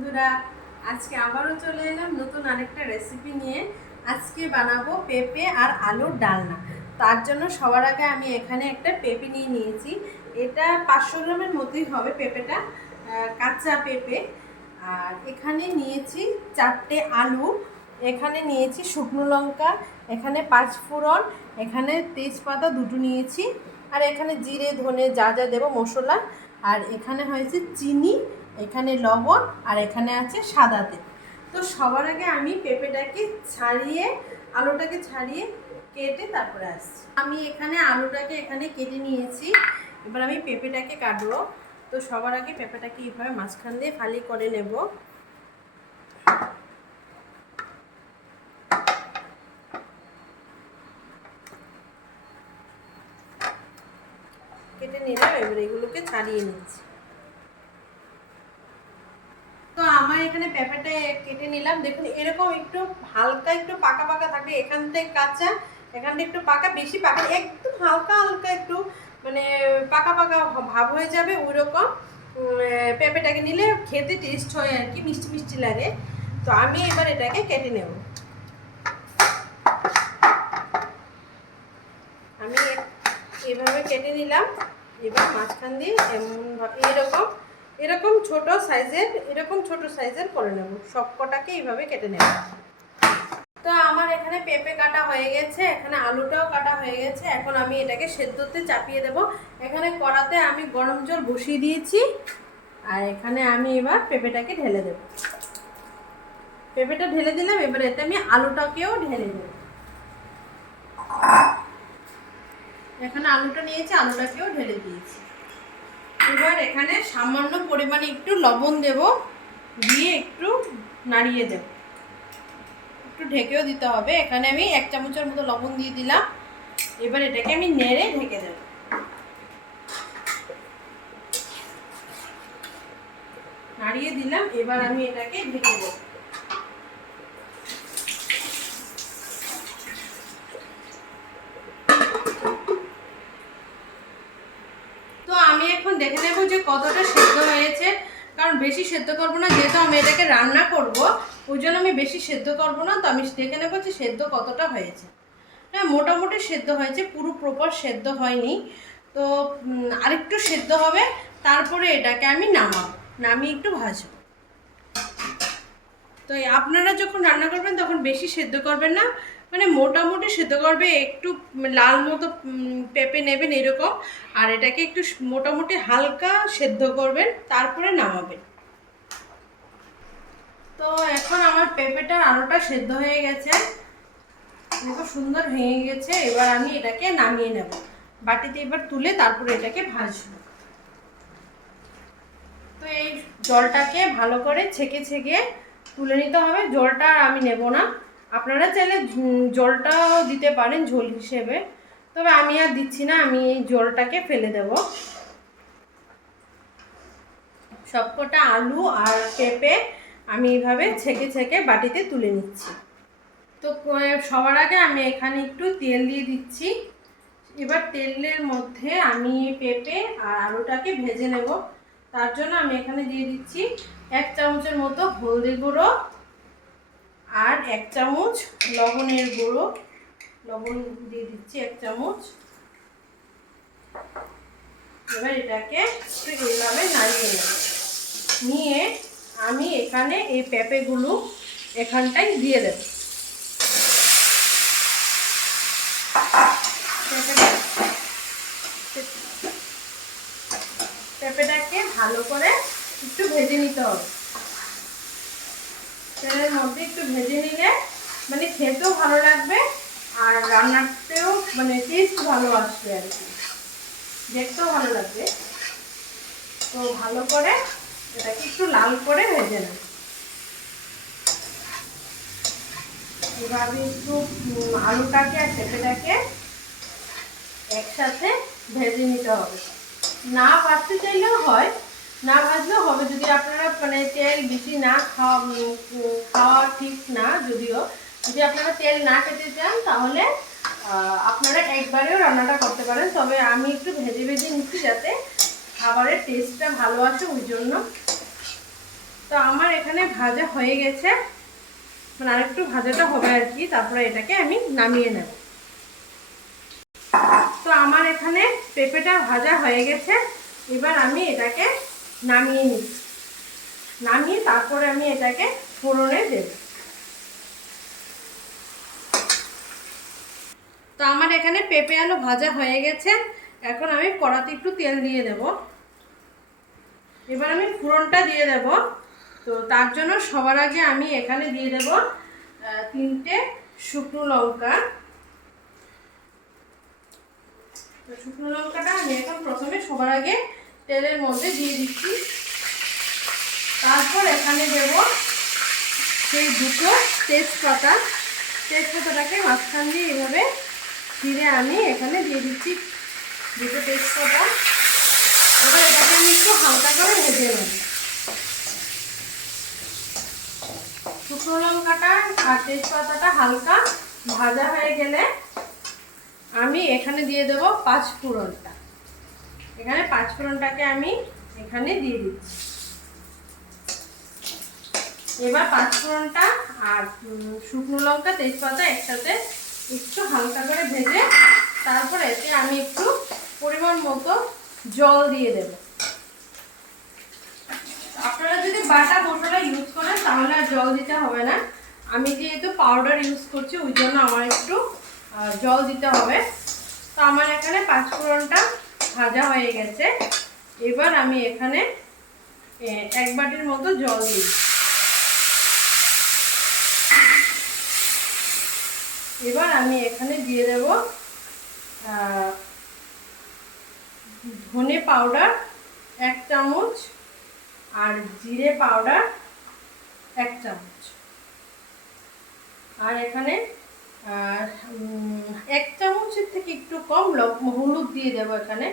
বন্ধুরা, আজকে আবারও চলে এলাম নতুন আরেকটা রেসিপি নিয়ে। আজকে বানাবো পেঁপে আর আলুর ডালনা। তার জন্য সবার আগে আমি এখানে একটা পেঁপে নিয়ে নিয়েছি। এটা 500 গ্রামের মতোই হবে পেঁপেটা, কাঁচা পেঁপে। আর এখানে নিয়েছি 4টে আলু, এখানে নিয়েছি শুকনো লঙ্কা, এখানে 5 ফোড়ন, এখানে তেজপাতা 2টো নিয়েছি, আর এখানে জিরে ধনে যা যা দেবো মশলা। আর এখানে হয়েছে চিনি, এখানে লবণ, আর এখানে আছে সাদা তেল। তো সবার আগে আমি পেঁপেটাকে ছাড়িয়ে আলুটাকে ছাড়িয়ে কেটে তারপরে আসছি। আমি এখানে আলুটাকে এখানে কেটে নিয়েছি, এবার আমি পেঁপেটাকে কাটবো। তো সবার আগে পেঁপেটাকে এইভাবে মাঝখান দিয়ে ফালি করে নেব। কেটে নিলাম, এবার এগুলোকে ছাড়িয়ে নিচ্ছি। তো আমার এখানে পেঁপেটা কেটে নিলাম। দেখুন এরকম একটু হালকা একটু পাকা পাকা থাকে, এখানটায় কাঁচা এখানটা একটু পাকা, বেশি পাকা একদম হালকা হালকা একটু মানে পাকা পাকা ভাব হয়ে যাবে ওই রকম পেঁপেটাকে নিলে খেতে টেস্ট হয় আর কি, মিষ্টি মিষ্টি লাগে। তো আমি এবার এটাকে কেটে নেব। আমি এভাবে কেটে নিলাম। এবার মাঝখান দিয়ে এরকম এরকম ছোট সাইজের করে নেব। সব কটাকে এইভাবে কেটে নেব। তো আমার এখানে পেঁপে কাটা হয়ে গেছে, এখানে আলুটাও কাটা হয়ে গেছে। এখন আমি এটাকে সেদ্ধতে চাপিয়ে দেব। এখানে কড়াতে আমি গরম জল বসিয়ে দিয়েছি, আর এখানে আমি এবার পেঁপেটাকে ঢেলে দেব। পেঁপেটা ঢেলে দিলাম, এবার এতে আমি আলুটাকেও ঢেলে দেব। এখানে আলুটা নিয়েছি, আলুটাকেও ঢেলে দিয়েছি। এবার এখানে সামান্য পরিমাণে একটু লবণ দেব, দিয়ে একটু নাড়িয়ে দেব। একটু ঢেকেও দিতে হবে। এখানে আমি 1 চামচের মতো লবণ দিয়ে দিলাম। এবার এটাকে আমি নেড়ে ঢেকে দেব। নাড়িয়ে দিলাম, এবার আমি এটাকে ঢেকে দেব। তো আমি এখন দেখে নেব যে কতটা সেদ্ধ হয়েছে, কারণ বেশি সেদ্ধ করব না, যেহেতু আমি এটাকে রান্না করব ওই জন্য আমি বেশি সেদ্ধ করব না। তো আমি দেখে নেব যে সেদ্ধ কতটা হয়েছে। হ্যাঁ, মোটামুটি সেদ্ধ হয়েছে, পুরো প্রপার সেদ্ধ হয়নি। তো আরেকটু সেদ্ধ হবে, তারপরে এটাকে আমি নামিয়ে একটু ভাজবো। তো আপনারা যখন রান্না করবেন তখন বেশি সেদ্ধ করবেন না, মানে মোটামুটি সেদ্ধ করবে, একটু লাল মতো পেঁপে নেবেন এরকম, আর এটাকে একটু মোটামুটি হালকা সেদ্ধ করবেন, তারপরে নামাবেন। তো এখন আমার পেঁপেটার আলুটা সেদ্ধ হয়ে গেছে, দেখো সুন্দর হয়ে গেছে। এবার আমি এটাকে নামিয়ে নেব বাটিতে, এবার তুলে তারপরে এটাকে ভাজবো। তো এই জলটাকে ভালো করে ছেঁকে ছেঁকে তুলে নিতে হবে। জলটা আমি নেব না, আপনারা চাইলে জলটাও দিতে পারেন ঝোল হিসেবে, তবে আমি আর দিচ্ছি না, আমি এই জলটাকে ফেলে দেব। সবকটা আলু আর পেঁপে আমি এইভাবে ছেঁকে ছেঁকে বাটিতে তুলে নিচ্ছি। তো সবার আগে আমি এখানে একটু তেল দিয়ে দিচ্ছি। এবার তেলের মধ্যে আমি পেঁপে আর আলুটাকে ভেজে নেব। তার জন্য আমি এখানে দিয়ে দিচ্ছি 1 চামচের মতো হলদি গুঁড়ো আর 1 চামচ লবণের গুঁড়ো। লবণ দিয়ে দিচ্ছি 1 চামচ। এবার এটাকে একটু এইভাবে নাড়িয়ে নেব। নিয়ে আমি এখানে এই পেঁপেগুলো এখানটায় দিয়ে দেব। পেঁপেটাকে ভালো করে একটু ভেজে নিতে হবে। তেলের মধ্যে একটু ভেজে নিলে মানে খেতেও ভালো লাগবে, আর রান্নাতেও মানে টেস্ট ভালো আসবে আর কি, দেখতেও ভালো লাগবে। তো ভালো করে এটাকে একটু লাল করে ভেজে নেব। এভাবে একটু আলুটাকে আর পেঁপেটাকে একসাথে ভেজে নিতে হবে। না ভাজতে চাইলেও হয়, না ভাজলেও হবে, যদি আপনারা মানে তেল বেশি না খাওয়া ঠিক না, যদিও যদি আপনারা তেল না খেতে চান তাহলে আপনারা একবারেও রান্নাটা করতে পারেন। তবে আমি একটু ভেজে ভেজে নিচ্ছি যাতে খাবারের টেস্টটা ভালো আসে, ওই জন্য। তো আমার এখানে ভাজা হয়ে গেছে, মানে আরেকটু ভাজাটা হবে আর কি, তারপরে এটাকে আমি নামিয়ে নেব। তো আমার এখানে পেঁপেটা ভাজা হয়ে গেছে, এবার আমি এটাকে নামিয়ে নিচ্ছি। নামিয়ে তারপরে আমি এটাকে ফোড়নে দেব। তো আমার এখানে পেঁপে আলু ভাজা হয়ে গেছে, এখন আমি কড়াতে একটু তেল দিয়ে দেব। এবার আমি ফোড়নটা দিয়ে দেব। তো তার জন্য সবার আগে আমি এখানে দিয়ে দেব 3টে শুকনো লঙ্কা। তো শুকনো লঙ্কাটা আমি এখন প্রথমে সবার আগে তেলের মধ্যে দিয়ে দিচ্ছি। তারপর এখানে দেব সেই 2টো তেজপাতা। তেজপাতাটাকে মাঝখান দিয়ে এভাবে ছিঁড়ে আমি এখানে দিয়ে দিচ্ছি 2টো তেজপাতা। এবার এটাকে আমি একটু হালকা করে ভেজে নেব। শুকনো লঙ্কাটা আর তেজপাতাটা হালকা ভাজা হয়ে গেলে আমি এখানে দিয়ে দেব 5 ফোড়নটা। এখানে 5 ফোড়নটাকে আমি এখানে দিয়ে দিচ্ছি। এবার 5 ফোড়নটা আর শুকনো লঙ্কা তেজপাতা একসাথে একটু হালকা করে ভেজে তারপর এতে আমি একটু পরিমাণ মতো জল দিয়ে দেব। আপনারা যদি বাটা মশলা ইউজ করেন তাহলে আর জল দিতে হবে না। আমি যেহেতু পাউডার ইউজ করছি ওই জন্য আমার একটু জল দিতে হবে। তো আমার এখানে 5 ফোড়নটা ভাজা হয়ে গেছে। এবার আমি এখানে 1 বাটির মতো জল দিই। এবার আমি এখানে দিয়ে দেব ধনে পাউডার 1 চামচ আর জিরে পাউডার 1 চামচ। আর এখানে 1 চামচের থেকে একটু কম হলুদ দিয়ে দেব এখানে।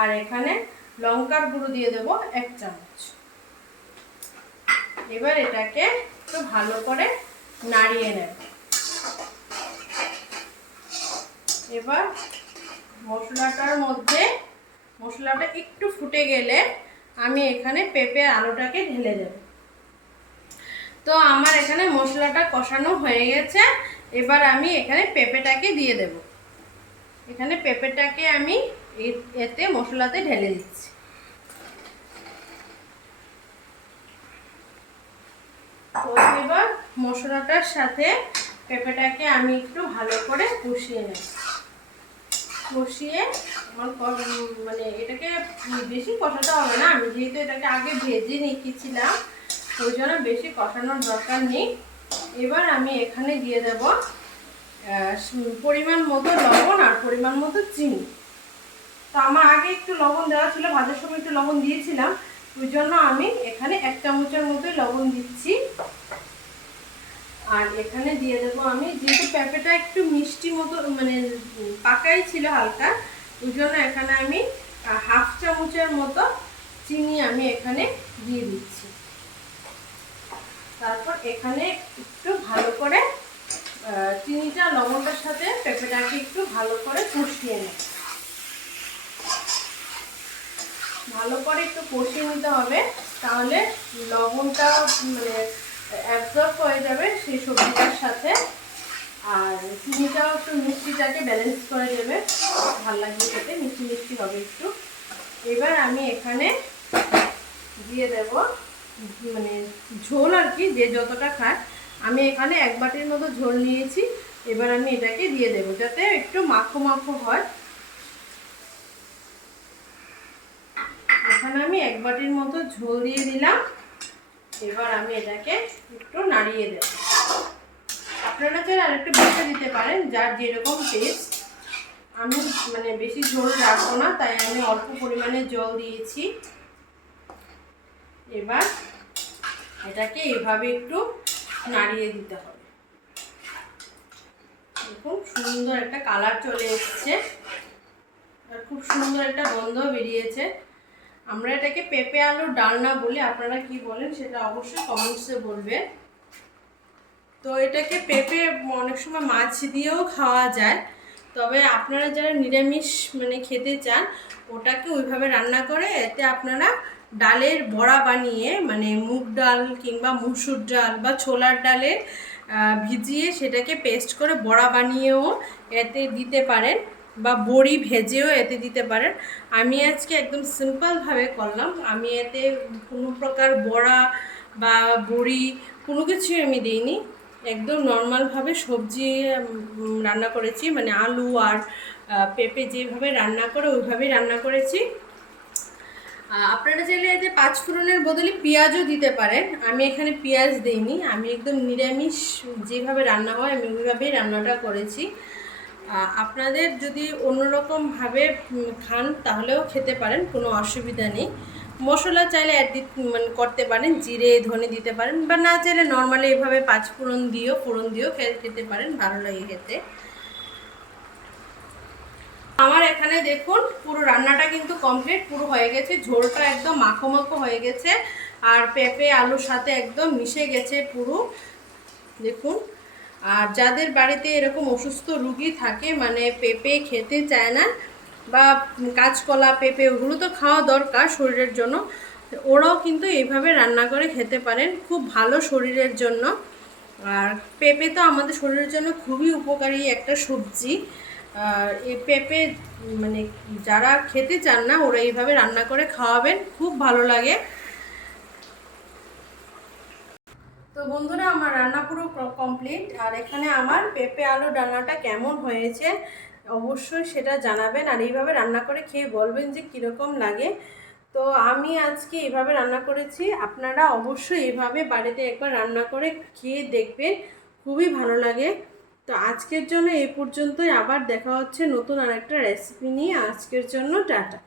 আর এখানে লঙ্কার গুঁড়ো দিয়ে দেব 1 চামচ। এবার এটাকে একটু ভালো করে নাড়িয়ে নেব। এবার মশলাটা একটু ফুটে গেলে আমি এখানে পেঁপে আলুটাকে ঢেলে দেব। তো আমার এখানে মশলাটা কষানো হয়ে গেছে। এবার আমি এখানে পেঁপেটাকে দিয়ে দেব। এখানে পেঁপেটাকে আমি এতে মশলাতে ঢেলে দিচ্ছি। তো এবার মশলাটার সাথে পেঁপেটাকে আমি একটু ভালো করে কষিয়ে নেব। কষিয়ে আমার মানে এটাকে বেশি কষাতে হবে না, আমি যেহেতু এটাকে আগে ভেজে রেখেছিলাম ওই জন্য বেশি কষানোর দরকার নেই। এবার আমি এখানে দিয়ে দেব পরিমাণ মতো লবণ আর পরিমাণ মতো চিনি। তো আমার আগে একটু লবণ দেওয়া ছিল, ভাজার সময় একটু লবণ দিয়েছিলাম, ওই জন্য আমি এখানে 1 চামচের মতোই লবণ দিচ্ছি। আর এখানে দিয়ে দেবো আমি, যেহেতু পেঁপেটা একটু মিষ্টি মতো মানে পাকাই ছিল হালকা, ওই জন্য এখানে আমি 1/2 চামচের মতো চিনি আমি এখানে দিয়ে দিচ্ছি। তারপর এখানে একটু ভালো করে চিনিটা লবণটার সাথে পেঁপেটাকে একটু ভালো করে কষিয়ে নেব। ভালো করে একটু কষিয়ে নিতে হবে, তাহলে লবণটা মানে অ্যাবজর্ব হয়ে যাবে সেই সবজিটার সাথে। আর চিনিটাও একটু মিষ্টিটাকে ব্যালেন্স করে দেবে, ভালো লাগবে খেতে, মিষ্টি মিষ্টি হবে একটু। এবার আমি এখানে দিয়ে দেব মানে ঝোল আর কি, যে যতটা খায়। আমি এখানে 1 বাটির মতো ঝোল নিয়েছি। এবার আমি এটাকে দিয়ে দেব যাতে একটু মাখো মাখো হয়। এখানে আমি 1 বাটির মতো ঝোল দিয়ে দিলাম। এবার আমি এটাকে একটু নাড়িয়ে দেব। আপনারা চাইলে আরেকটু বেশি দিতে পারেন, যার যেরকম টেস্ট। আমি মানে বেশি ঝোল রাখবো না, তাই আমি অল্প পরিমাণে জল দিয়েছি। এবার এটাকে এভাবে একটু নাড়িয়ে দিতে হবে। দেখুন সুন্দর একটা কালার চলে এসছে আর খুব সুন্দর একটা গন্ধ বেরিয়েছে। আমরা এটাকে পেঁপে আলুর ডালনা বলি, আপনারা কি বলেন সেটা অবশ্যই কমেন্টসে বলবেন। তো এটাকে পেঁপে অনেক সময় মাছ দিয়েও খাওয়া যায়, তবে আপনারা যারা নিরামিষ মানে খেতে চান ওটাকে ওইভাবে রান্না করে এতে আপনারা ডালের বড়া বানিয়ে, মানে মুগ ডাল কিংবা মুসুর ডাল বা ছোলার ডালে ভিজিয়ে সেটাকে পেস্ট করে বড়া বানিয়েও এতে দিতে পারেন, বা বড়ি ভেজেও এতে দিতে পারেন। আমি আজকে একদম সিম্পলভাবে করলাম। আমি এতে কোনো প্রকার বড়া বা বড়ি কোনো কিছুই আমি দিইনি, একদম নর্মালভাবে সবজি রান্না করেছি, মানে আলু আর পেঁপে যেভাবে রান্না করে ওইভাবেই রান্না করেছি। আপনারা চাইলে এতে পাঁচফোড়নের বদলে পেঁয়াজও দিতে পারেন। আমি এখানে পেঁয়াজ দিইনি, আমি একদম নিরামিষ যেভাবে রান্না হয় আমি ওইভাবেই রান্নাটা করেছি। আপনাদের যদি অন্যরকমভাবে খান তাহলেও খেতে পারেন, কোনো অসুবিধা নেই। মশলা চাইলে মানে করতে পারেন, জিরে ধনে দিতে পারেন, বা না চাইলে নর্মালি এভাবে পাঁচফোড়ন দিয়েও খেতে পারেন, ভালো লাগে খেতে। আমার এখানে দেখুন পুরো রান্নাটা কিন্তু কমপ্লিট, পুরো হয়ে গেছে, ঝোলটা একদম মাখো মাখো হয়ে গেছে, আর পেঁপে আলুর সাথে একদম মিশে গেছে পুরো, দেখুন। আর যাদের বাড়িতে এরকম অসুস্থ রুগী থাকে, মানে পেঁপে খেতে চায় না, বা কাঁচকলা পেঁপে ওগুলো তো খাওয়া দরকার শরীরের জন্য, ওরাও কিন্তু এইভাবে রান্না করে খেতে পারেন, খুব ভালো শরীরের জন্য। আর পেঁপে তো আমাদের শরীরের জন্য খুবই উপকারী একটা সবজি। এই পেঁপে মানে যারা খেতে চান না ওরা এইভাবে রান্না করে খাওয়াবেন, খুব ভালো লাগে। তো বন্ধুরা, আমার রান্না পুরো কমপ্লিট। আর এখানে আমার পেঁপে আলু রান্নাটা কেমন হয়েছে অবশ্যই সেটা জানাবেন, আর এইভাবে রান্না করে খেয়ে বলবেন যে কীরকম লাগে। তো আমি আজকে এইভাবে রান্না করেছি, আপনারা অবশ্যই এইভাবে বাড়িতে একবার রান্না করে খেয়ে দেখবেন, খুবই ভালো লাগে। তো আজকের জন্য এই পর্যন্তই, আবার দেখা হচ্ছে নতুন আরেকটা রেসিপি নিয়ে। আজকের জন্য টাটা।